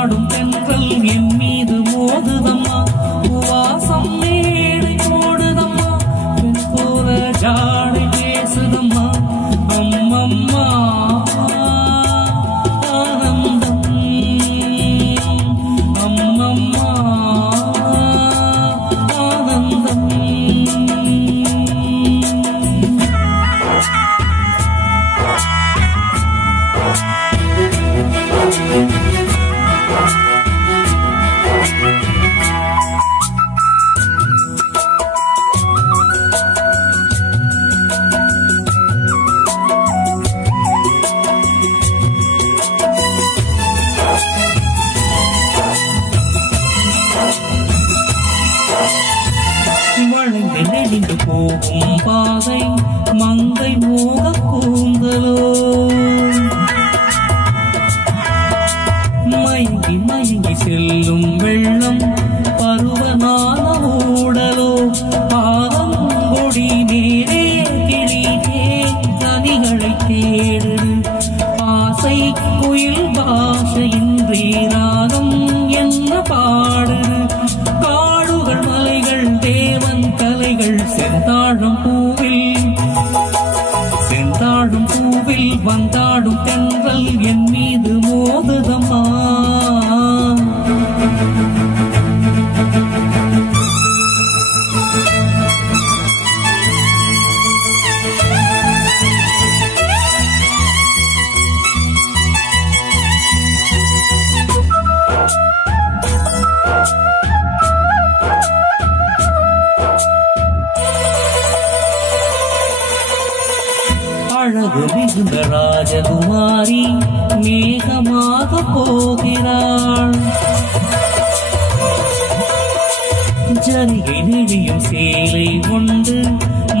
வந்தாடும் தென்றல் என் மீது மோதுதம்மா உவாசம் மேடை போடுதம்மா பெண் போல ஜாடை பேசுதம்மா அம்மம்மா ஆனந்தம் அம்மம்மா ஆனந்தம் வளைந்து நெடிந்து போகும் பாதை மங்கை மோக கூந்தலோ மயங்கி மயங்கி செல்லும் வெள்ளம் பருவனான ஊடலோ ஆதங்கொடி நேரே கிளிகே கனிகளை தேடு ஆசை குயில் பாஷையின்றி ராகம் என்ன பாடு காடுகள் மலைகள் தேவன் கலைகள் செந்தாழம் பூவில் வந்தாடும் தென்றல் என் மீது மோதுதம்மா அழகு மிகுந்த ராஜகுமாரி மேகமாக போகிறாள் ஜரிகை நெழியும் சேலை கொண்டு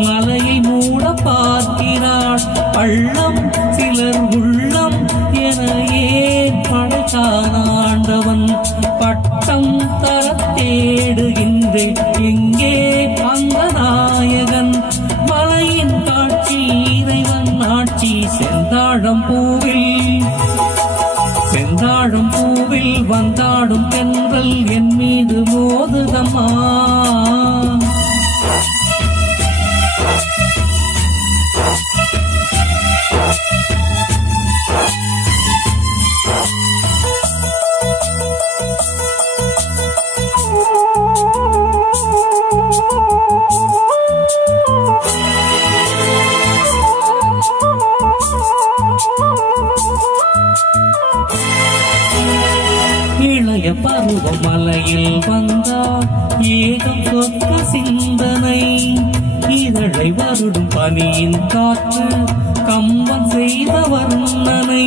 மலையை மூட பார்க்கிறாள் பள்ளம் சிலர் உள்ளம் என ஏன் படைத்தான் ஆண்டவன் பட்டம் தர தேடுகின்றேன் எங்கே அந்த நாயகன் மலையின் காட்சி இறைவன் ஆட்சி செந்தாழம் பூவில் வந்தாடும் தென்றல் என் மீது மோதுதம்மா இளைய பருவம் மலையில் வந்தார் ஏகம் சொற்க சிந்தனை இதழை வருடும் பனியின் காற்று கம்பன் செய்த வர்ணனை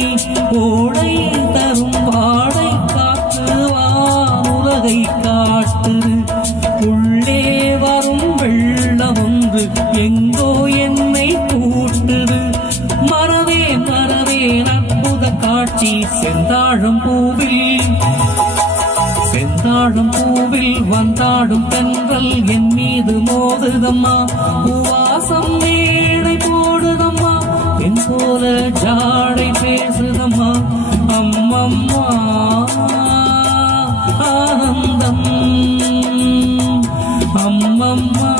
ஓடை தரும் வாடை காற்று வானுலகை காட்டு உள்ளே வரும் வெள்ளம் ஒன்று எங்கோ என்னை கூட்டுது மறவேன் அற்புத காட்சி செந்தாழம் பூவில் வந்தாடும் தென்றல் என் மீது மோதுதம்மா உவாசம் மேடை போடுதம்மா என் போல ஜாடை பேசுதம்மா அம்மம்மா ஆனந்தம் அம்மம்மா